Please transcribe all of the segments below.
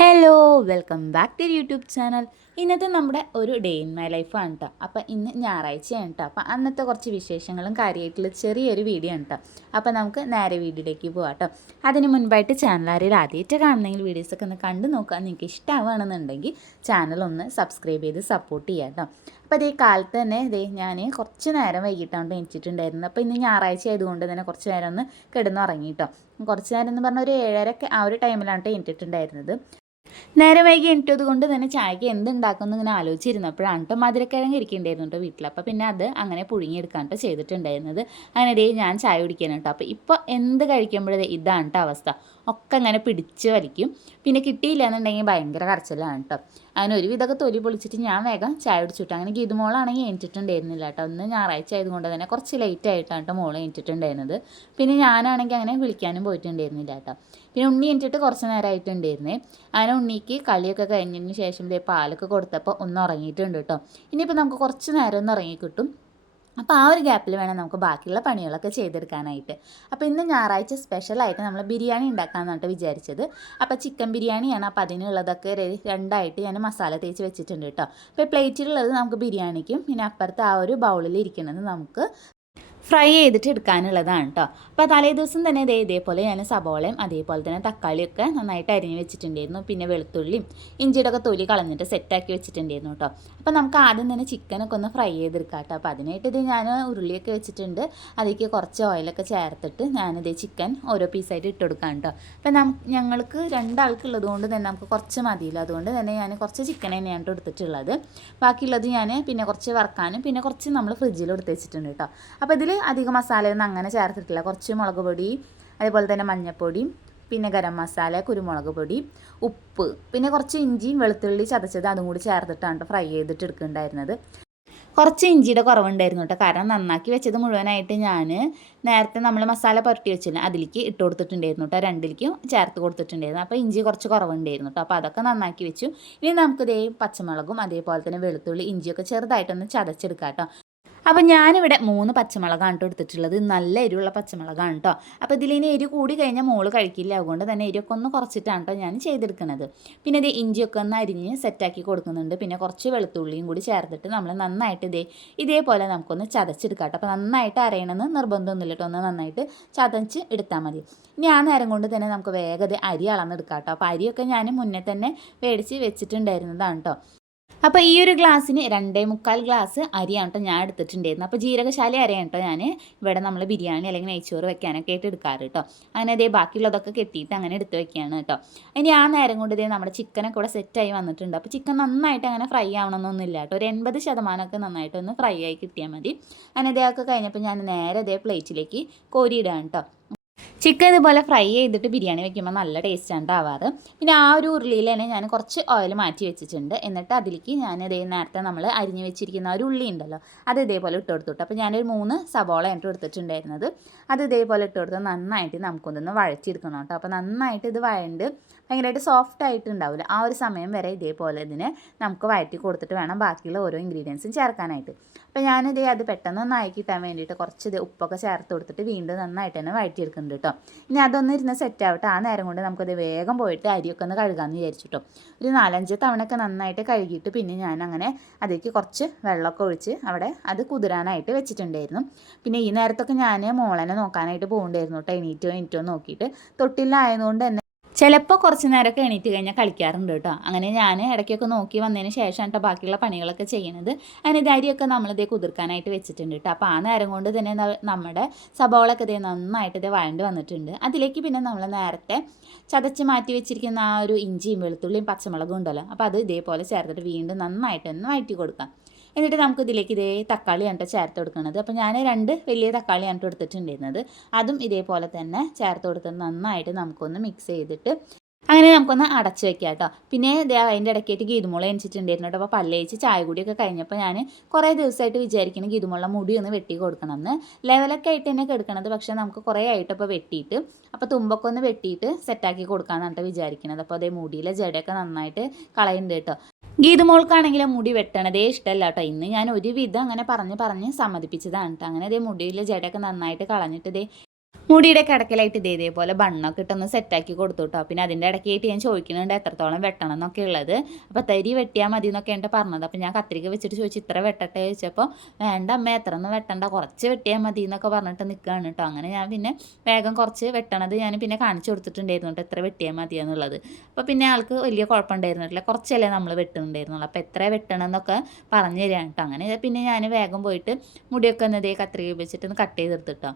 Hello welcome back to YouTube channel. ഇന്നത്തെ നമ്മുടെ ഒരു ഡേ ഇൻ മൈ ലൈഫാണ് കേട്ടോ. അപ്പോൾ ഇന്ന് ഞായറാഴ്ചയാണ് കേട്ടോ. അപ്പോൾ അന്നത്തെ കുറച്ച് വിശേഷങ്ങളും കാര്യമായിട്ടുള്ള ചെറിയൊരു വീഡിയോ ആണ് കേട്ടോ. അപ്പോൾ നമുക്ക് നേരെ വീഡിയോയിലേക്ക് പോകാം കേട്ടോ. അതിന് മുൻപായിട്ട് ചാനൽ ആരെയും ആദ്യമായിട്ട് കാണുന്നെങ്കിൽ വീഡിയോസൊക്കെ ഒന്ന് കണ്ടു നോക്കുക. നിങ്ങൾക്ക് ഇഷ്ടമാവുകയാണെന്നുണ്ടെങ്കിൽ ചാനൽ ഒന്ന് സബ്സ്ക്രൈബ് ചെയ്ത് സപ്പോർട്ട് ചെയ്യാം കേട്ടോ. അപ്പോൾ അതേ കാലത്ത് തന്നെ ഞാൻ കുറച്ച് നേരം വൈകിട്ടാണ് എണീറ്റിട്ടുണ്ടായിരുന്നത്. അപ്പോൾ ഇന്ന് ഞായറാഴ്ച ആയതുകൊണ്ട് തന്നെ കുറച്ച് നേരം ഒന്ന് കിടന്നുറങ്ങി കേട്ടോ. കുറച്ച് നേരം എന്ന് പറഞ്ഞാൽ ഒരു 7:30 ആ ഒരു ടൈമിലാണ് എണീറ്റിട്ടുണ്ടായിരുന്നത്. നേരം വൈകി എണീറ്റത് കൊണ്ട് തന്നെ ചായക്ക് എന്തുണ്ടാക്കുമെന്ന് ഇങ്ങനെ ആലോചിച്ചിരുന്നപ്പോഴാണ് കേട്ടോ മധുരക്കിഴങ്ങ് ഇരിക്കുന്നുണ്ടായിരുന്നു കേട്ടോ വീട്ടിൽ. അപ്പോൾ പിന്നെ അത് അങ്ങനെ പുഴുങ്ങിയെടുക്കാൻ കേട്ടോ ചെയ്തിട്ടുണ്ടായിരുന്നത്. അങ്ങനെ ഞാൻ ചായ കുടിക്കാൻ കേട്ടോ. അപ്പോൾ ഇപ്പോൾ എന്ത് കഴിക്കുമ്പോഴേ ഇതാണ് കേട്ടോ അവസ്ഥ. ഒക്കെ അങ്ങനെ പിടിച്ച് വലിക്കും. പിന്നെ കിട്ടിയില്ല എന്നുണ്ടെങ്കിൽ ഭയങ്കര കരച്ചിലാണ് കേട്ടോ. അങ്ങനെ ഒരു വിധമൊക്കെ തൊലി പൊളിച്ചിട്ട് ഞാൻ വേഗം ചായ കുടിച്ചിട്ട് അങ്ങനെ ഗീതുമോളാണെങ്കിൽ എണീറ്റിട്ടുണ്ടായിരുന്നില്ല കേട്ടോ. ഒന്ന് ഞായറാഴ്ച ആയതുകൊണ്ട് തന്നെ കുറച്ച് ലേറ്റ് ആയിട്ടാണ് കേട്ടോ മോൾ എണീറ്റിട്ടുണ്ടായിരുന്നത്. പിന്നെ ഞാനാണെങ്കിൽ അങ്ങനെ വിളിക്കാനും പോയിട്ടുണ്ടായിരുന്നില്ല കേട്ടോ. പിന്നെ ഉണ്ണി എണീറ്റിട്ട് കുറച്ച് നേരമായിട്ടുണ്ടായിരുന്നേ. അങ്ങനെ ഉണ്ണിക്ക് കളിയൊക്കെ കഴിഞ്ഞതിന് ശേഷം പാലൊക്കെ കൊടുത്തപ്പോൾ ഒന്ന് ഉറങ്ങിയിട്ടുണ്ട് കേട്ടോ. ഇനിയിപ്പോൾ നമുക്ക് കുറച്ച് നേരം ഒന്ന് ഉറങ്ങി കിട്ടും. അപ്പോൾ ആ ഒരു ഗ്യാപ്പിൽ വേണം നമുക്ക് ബാക്കിയുള്ള പണികളൊക്കെ ചെയ്തെടുക്കാനായിട്ട്. അപ്പോൾ ഇന്ന് ഞായറാഴ്ച സ്പെഷ്യലായിട്ട് നമ്മൾ ബിരിയാണി ഉണ്ടാക്കാമെന്നാണ് വിചാരിച്ചത്. അപ്പോൾ ചിക്കൻ ബിരിയാണിയാണ്. അപ്പോൾ അതിനുള്ളതൊക്കെ രണ്ടായിട്ട് ഞാൻ മസാല തേച്ച് വെച്ചിട്ടുണ്ട് കേട്ടോ. അപ്പോൾ പ്ലേറ്റിലുള്ളത് നമുക്ക് ബിരിയാണിക്കും പിന്നെ അപ്പുറത്ത് ആ ഒരു ബൗളിൽ ഇരിക്കുന്നത് നമുക്ക് ഫ്രൈ ചെയ്തിട്ട് എടുക്കാനുള്ളതാണ് കേട്ടോ. അപ്പോൾ തലേ ദിവസം തന്നെ ഇതേപോലെ ഞാൻ സബോളയും അതേപോലെ തന്നെ തക്കാളിയൊക്കെ നന്നായിട്ട് അരിഞ്ഞ് വെച്ചിട്ടുണ്ടായിരുന്നു. പിന്നെ വെളുത്തുള്ളിയും ഇഞ്ചിയുടെ ഒക്കെ തൊലി കളഞ്ഞിട്ട് സെറ്റാക്കി വെച്ചിട്ടുണ്ടായിരുന്നു കേട്ടോ. അപ്പോൾ നമുക്ക് ആദ്യം തന്നെ ചിക്കനൊക്കെ ഒന്ന് ഫ്രൈ ചെയ്തെടുക്കാം കേട്ടോ. അപ്പോൾ അതിനായിട്ട് ഞാൻ ഉരുളിയൊക്കെ വെച്ചിട്ടുണ്ട്. അതിലേക്ക് കുറച്ച് ഓയിലൊക്കെ ചേർത്തിട്ട് ചിക്കൻ ഓരോ പീസായിട്ട് ഇട്ട് കൊടുക്കാം കേട്ടോ. അപ്പോൾ ഞങ്ങൾക്ക് രണ്ടാൾക്കുള്ളത് കൊണ്ട് തന്നെ നമുക്ക് കുറച്ച് മതിയില്ല. അതുകൊണ്ട് തന്നെ ഞാൻ കുറച്ച് ചിക്കൻ തന്നെയാണ് എടുത്തിട്ടുള്ളത്. ബാക്കിയുള്ളത് ഞാൻ പിന്നെ കുറച്ച് വറക്കാനും പിന്നെ കുറച്ച് നമ്മൾ ഫ്രിഡ്ജിൽ എടുത്ത് വെച്ചിട്ടുണ്ട് കേട്ടോ. അപ്പോൾ ഇതിൽ അധികം മസാലയൊന്നും അങ്ങനെ ചേർത്തിട്ടില്ല. കുറച്ച് മുളക് പൊടി അതേപോലെ തന്നെ മഞ്ഞൾപ്പൊടിയും പിന്നെ ഗരം മസാല കുരുമുളക് പൊടി ഉപ്പ് പിന്നെ കുറച്ച് ഇഞ്ചിയും വെളുത്തുള്ളി ചതച്ചത് അതും കൂടി ചേർത്തിട്ടാണ് ഫ്രൈ ചെയ്തിട്ട് എടുക്കുന്നുണ്ടായിരുന്നത്. കുറച്ച് ഇഞ്ചിയുടെ കുറവുണ്ടായിരുന്നു കേട്ടോ. കാരണം നന്നാക്കി വെച്ചത് മുഴുവനായിട്ട് ഞാൻ നേരത്തെ നമ്മൾ മസാല പുരട്ടി വെച്ചില്ല അതിലേക്ക് ഇട്ട് കൊടുത്തിട്ടുണ്ടായിരുന്നു കേട്ടോ. രണ്ടിലേക്കും ചേർത്ത് കൊടുത്തിട്ടുണ്ടായിരുന്നു. അപ്പോൾ ഇഞ്ചി കുറച്ച് കുറവുണ്ടായിരുന്നു കേട്ടോ. അപ്പോൾ അതൊക്കെ നന്നാക്കി വെച്ചു. ഇനി നമുക്ക് പച്ചമുളകും അതേപോലെ തന്നെ വെളുത്തുള്ളി ഇഞ്ചിയൊക്കെ ചെറുതായിട്ടൊന്ന് ചതച്ചെടുക്കാം കേട്ടോ. അപ്പോൾ ഞാനിവിടെ 3 പച്ചമുളകാണ് കേട്ടോ എടുത്തിട്ടുള്ളത്. നല്ല എരിവുള്ള പച്ചമുളകാണ് കേട്ടോ. അപ്പോൾ ഇതിലിനി എരി കൂടി കഴിഞ്ഞാൽ മോള് കഴിക്കില്ല. അതുകൊണ്ട് തന്നെ എരിയൊക്കെ ഒന്ന് കുറച്ചിട്ടാണ് കേട്ടോ ഞാൻ ചെയ്തെടുക്കുന്നത്. പിന്നെ ഇഞ്ചിയൊക്കെ ഒന്ന് അരിഞ്ഞ് സെറ്റാക്കി കൊടുക്കുന്നുണ്ട്. പിന്നെ കുറച്ച് വെളുത്തുള്ളിയും കൂടി ചേർത്തിട്ട് നമ്മൾ നന്നായിട്ട് ഇതേപോലെ നമുക്കൊന്ന് ചതച്ചെടുക്കാം കേട്ടോ. അപ്പോൾ നന്നായിട്ട് അരയണമെന്ന് നിർബന്ധമൊന്നുമില്ല കേട്ടോ. ഒന്ന് നന്നായിട്ട് ചതച്ച് എടുത്താൽ മതി. ഇനി ആ നേരം കൊണ്ട് തന്നെ നമുക്ക് വേഗം അരി അളന്നെടുക്കാം കേട്ടോ. അപ്പോൾ അരിയൊക്കെ ഞാൻ മുന്നേ തന്നെ മേടിച്ച് വെച്ചിട്ടുണ്ടായിരുന്നതാണ് കേട്ടോ. അപ്പോൾ ഈ ഒരു ഗ്ലാസ്സിന് 2.25 ഗ്ലാസ് അരിയാണ് കേട്ടോ ഞാൻ എടുത്തിട്ടുണ്ടായിരുന്നു. അപ്പോൾ ജീരകശാല അരിയാണ് കേട്ടോ ഞാൻ ഇവിടെ നമ്മൾ ബിരിയാണി അല്ലെങ്കിൽ നെയ്ച്ചോറ് വെക്കാനൊക്കെ ആയിട്ട് എടുക്കാറ് കേട്ടോ. അങ്ങനെ ബാക്കിയുള്ളതൊക്കെ കെട്ടിയിട്ട് അങ്ങനെ എടുത്ത് വെക്കുകയാണ് കേട്ടോ. ഇനി ആ നേരം കൊണ്ട് നമ്മുടെ ചിക്കനൊക്കെ ഇവിടെ സെറ്റായി വന്നിട്ടുണ്ട്. അപ്പോൾ ചിക്കൻ നന്നായിട്ട് അങ്ങനെ ഫ്രൈ ആവണമെന്നൊന്നുമില്ല കേട്ടോ. ഒരു 80% നന്നായിട്ടൊന്ന് ഫ്രൈ ആയി കിട്ടിയാൽ മതി. അങ്ങനെ ഇതൊക്കെ കഴിഞ്ഞപ്പോൾ ഞാൻ നേരെ പ്ലേറ്റിലേക്ക് കോരിയിടുകയാണ് കേട്ടോ. ചിക്കൻ ഇതുപോലെ ഫ്രൈ ചെയ്തിട്ട് ബിരിയാണി വെക്കുമ്പോൾ നല്ല ടേസ്റ്റാണ് ആവാറ്. പിന്നെ ആ ഒരു ഉരുളിയിൽ തന്നെ ഞാൻ കുറച്ച് ഓയിൽ മാറ്റി വെച്ചിട്ടുണ്ട്. എന്നിട്ട് അതിലേക്ക് ഞാൻ നേരത്തെ നമ്മൾ അരിഞ്ഞ് വെച്ചിരിക്കുന്ന ഒരു ഉള്ളി ഉണ്ടല്ലോ അത് ഇതേപോലെ ഇട്ട് കൊടുത്തു. അപ്പോൾ ഞാനൊരു 3 സബോള ഇട്ട് എടുത്തിട്ടുണ്ടായിരുന്നത്. അത് ഇതേപോലെ ഇട്ട് കൊടുത്ത് നന്നായിട്ട് നമുക്കൊന്ന് വഴച്ചെടുക്കണം കേട്ടോ. അപ്പോൾ നന്നായിട്ട് ഇത് വഴണ്ട് ഭയങ്കരമായിട്ട് സോഫ്റ്റ് ആയിട്ടുണ്ടാവില്ല. ആ ഒരു സമയം വരെ ഇതേപോലെ ഇതിനെ നമുക്ക് വഴറ്റി കൊടുത്തിട്ട് വേണം ബാക്കിയുള്ള ഓരോ ഇൻഗ്രീഡിയൻസും ചേർക്കാനായിട്ട്. അപ്പോൾ അത് പെട്ടെന്ന് നന്നായി കിട്ടാൻ വേണ്ടിയിട്ട് കുറച്ച് ഉപ്പൊക്കെ ചേർത്ത് കൊടുത്തിട്ട് വീണ്ടും നന്നായിട്ട് തന്നെ വഴറ്റിയെടുക്കുന്നുണ്ട് കേട്ടോ. ഇനി അതൊന്ന് ഇരുന്ന് സെറ്റ് ആവട്ടെ. ആ നേരം കൊണ്ട് നമുക്കത് വേഗം പോയിട്ട് അരിയൊക്കെ ഒന്ന് കഴുകാമെന്ന് വിചാരിച്ചിട്ടോ. ഒരു 4-5 തവണയൊക്കെ നന്നായിട്ട് കഴുകിയിട്ട് പിന്നെ ഞാൻ അങ്ങനെ അതിലേക്ക് കുറച്ച് വെള്ളമൊക്കെ ഒഴിച്ച് അവിടെ അത് കുതിരാനായിട്ട് വെച്ചിട്ടുണ്ടായിരുന്നു. പിന്നെ ഈ നേരത്തൊക്കെ ഞാൻ മോളനെ നോക്കാനായിട്ട് പോകുന്നുണ്ടായിരുന്നു കേട്ടോ. എണീറ്റോ നോക്കിയിട്ട് തൊട്ടില്ലായതുകൊണ്ട് തന്നെ ചിലപ്പോൾ കുറച്ച് നേരമൊക്കെ എണീറ്റ് കഴിഞ്ഞാൽ കളിക്കാറുണ്ട് കേട്ടോ. അങ്ങനെ ഞാൻ ഇടയ്ക്കൊക്കെ നോക്കി വന്നതിന് ശേഷം കേട്ടോ ബാക്കിയുള്ള പണികളൊക്കെ ചെയ്യുന്നത്. അങ്ങനെ അരിയൊക്കെ നമ്മളിതേ കുതിർക്കാനായിട്ട് വെച്ചിട്ടുണ്ട് കേട്ടോ. അപ്പോൾ ആ നേരം കൊണ്ട് തന്നെ നമ്മുടെ സബോളൊക്കെ നന്നായിട്ട് വഴണ്ട് വന്നിട്ടുണ്ട്. അതിലേക്ക് പിന്നെ നമ്മൾ നേരത്തെ ചതച്ച് മാറ്റി വെച്ചിരിക്കുന്ന ആ ഒരു ഇഞ്ചിയും വെളുത്തുള്ളിയും പച്ചമുളകും ഉണ്ടല്ലോ അപ്പോൾ അത് ഇതേപോലെ ചേർത്തിട്ട് വീണ്ടും നന്നായിട്ടൊന്ന് വഴറ്റി കൊടുക്കാം. എന്നിട്ട് നമുക്ക് ഇതിലേക്ക് തക്കാളിയാണ് കേട്ടോ ചേർത്ത് കൊടുക്കുന്നത്. അപ്പോൾ ഞാൻ 2 വലിയ തക്കാളിയാണ് കേട്ടോ എടുത്തിട്ടുണ്ടായിരുന്നത്. അതും ഇതേപോലെ തന്നെ ചേർത്ത് കൊടുത്ത് നന്നായിട്ട് നമുക്കൊന്ന് മിക്സ് ചെയ്തിട്ട് അങ്ങനെ നമുക്കൊന്ന് അടച്ച് വെക്കാം കേട്ടോ. പിന്നെ അതിൻ്റെ ഇടയ്ക്കായിട്ട് ഗീതുമുള എണിച്ചിട്ടുണ്ടായിരുന്നു കേട്ടോ. അപ്പോൾ പല്ലേച്ച് ചായ കൂടിയൊക്കെ കഴിഞ്ഞപ്പോൾ ഞാൻ കുറേ ദിവസമായിട്ട് വിചാരിക്കണം ഗീതുമുള്ള മുടി ഒന്ന് വെട്ടി കൊടുക്കണം എന്ന്. ലെവലൊക്കെ ആയിട്ട് തന്നെ കെടുക്കണത്. പക്ഷേ നമുക്ക് കുറേ ആയിട്ടപ്പോൾ വെട്ടിയിട്ട് അപ്പോൾ തുമ്പൊക്കെ ഒന്ന് വെട്ടിയിട്ട് സെറ്റാക്കി കൊടുക്കാമെന്നാണ് കേട്ടോ വിചാരിക്കുന്നത്. അപ്പോൾ മുടിയിലെ ജടയൊക്കെ നന്നായിട്ട് കളയുന്നുണ്ട് കേട്ടോ. ഗീതുമോൾക്കാണെങ്കിലും മുടി വെട്ടണതേ ഇഷ്ടമല്ല കേട്ടോ. ഇന്ന് ഞാൻ ഒരുവിധം അങ്ങനെ പറഞ്ഞ് സമ്മതിപ്പിച്ചതാണ് കേട്ടോ. അങ്ങനെ മുടിയിലെ ജടയൊക്കെ നന്നായിട്ട് കളഞ്ഞിട്ട് മുടിയുടെ കിടക്കലായിട്ട് ഇതേപോലെ ബണ്ണൊക്കെ ഇട്ടൊന്ന് സെറ്റാക്കി കൊടുത്തു കേട്ടോ. പിന്നെ അതിൻ്റെ ഇടയ്ക്കായിട്ട് ഞാൻ ചോദിക്കുന്നുണ്ട് എത്രത്തോളം വെട്ടണം എന്നൊക്കെ ഉള്ളത്. അപ്പോൾ തരി വെട്ടിയാൽ മതി എന്നൊക്കെ എൻ്റെ പറഞ്ഞത്. അപ്പോൾ ഞാൻ കത്രിക വെച്ചിട്ട് ചോദിച്ചു ഇത്ര വെട്ടട്ടെ ചോദിച്ചപ്പോൾ വേണ്ട അമ്മ എത്ര ഒന്നും വെട്ടണ്ട, കുറച്ച് വെട്ടിയാൽ മതി എന്നൊക്കെ പറഞ്ഞിട്ട് നിൽക്കുകയാണ് കേട്ടോ. അങ്ങനെ ഞാൻ പിന്നെ വേഗം കുറച്ച് വെട്ടണത് ഞാൻ പിന്നെ കാണിച്ചു കൊടുത്തിട്ടുണ്ടായിരുന്നു കേട്ടോ, എത്ര വെട്ടിയാൽ മതി എന്നുള്ളത്. അപ്പോൾ പിന്നെ ആൾക്ക് വലിയ കുഴപ്പമുണ്ടായിരുന്നില്ല, കുറച്ചല്ലേ നമ്മൾ വെട്ടുന്നുണ്ടായിരുന്നുള്ളൂ. അപ്പോൾ എത്ര വെട്ടണം എന്നൊക്കെ പറഞ്ഞു തരികയാണ് കേട്ടോ. അങ്ങനെ പിന്നെ ഞാൻ വേഗം പോയിട്ട് മുടിയൊക്കെ എന്നതേ കത്രിക വെച്ചിട്ട് ഒന്ന് കട്ട് ചെയ്തെടുത്തിട്ടോ.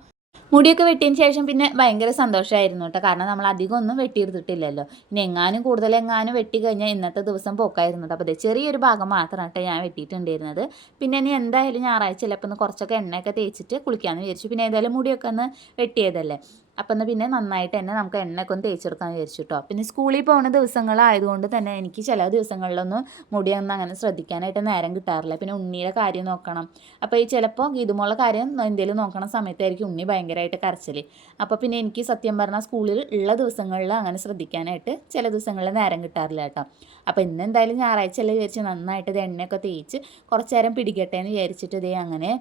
മുടിയൊക്കെ വെട്ടിയതിന് ശേഷം പിന്നെ ഭയങ്കര സന്തോഷമായിരുന്നു കേട്ടോ. കാരണം നമ്മൾ അധികം ഒന്നും വെട്ടിയെടുത്തിട്ടില്ലല്ലോ. ഇനി എങ്ങാനും വെട്ടി കഴിഞ്ഞാൽ ഇന്നത്തെ ദിവസം പോക്കായിരുന്നു കേട്ടോ. അപ്പോൾ ചെറിയൊരു ഭാഗം മാത്രമാണ് കേട്ടോ ഞാൻ വെട്ടിയിട്ടുണ്ടായിരുന്നത്. പിന്നെ ഇനി എന്തായാലും ഞായറാഴ്ച ചിലപ്പോൾ ഒന്ന് കുറച്ചൊക്കെ എണ്ണയൊക്കെ തേച്ചിട്ട് കുളിക്കാമെന്ന് വിചാരിച്ചു. പിന്നെ ഏതായാലും മുടിയൊക്കെ ഒന്ന് വെട്ടിയതല്ലേ, അപ്പം എന്നാൽ പിന്നെ നന്നായിട്ട് തന്നെ നമുക്ക് എണ്ണയൊക്കെ ഒന്ന് തേച്ചെടുക്കാൻ വിചാരിച്ചു കേട്ടോ. പിന്നെ സ്കൂളിൽ പോകുന്ന ദിവസങ്ങളായതുകൊണ്ട് തന്നെ എനിക്ക് ചില ദിവസങ്ങളിലൊന്നും മുടിയൊന്നും അങ്ങനെ ശ്രദ്ധിക്കാനായിട്ട് നേരം കിട്ടാറില്ല. പിന്നെ ഉണ്ണിയുടെ കാര്യം നോക്കണം. അപ്പോൾ ഈ ചിലപ്പോൾ ഗീതുമോളുടെ കാര്യം എന്തെങ്കിലും നോക്കണ സമയത്തായിരിക്കും ഉണ്ണി ഭയങ്കരമായിട്ട് കരച്ചിൽ. അപ്പോൾ പിന്നെ എനിക്ക് സത്യം പറഞ്ഞാൽ സ്കൂളിൽ ഉള്ള ദിവസങ്ങളിൽ അങ്ങനെ ശ്രദ്ധിക്കാനായിട്ട് ചില ദിവസങ്ങളിൽ നേരം കിട്ടാറില്ല കേട്ടോ. അപ്പോൾ ഇന്ന് എന്തായാലും ഞായറാഴ്ച അല്ലേ വിചാരിച്ച് നന്നായിട്ട് ഇത് എണ്ണയൊക്കെ തേച്ച് കുറച്ച് നേരം പിടിക്കട്ടെ എന്ന് വിചാരിച്ചിട്ട് ഇതേ അങ്ങനെ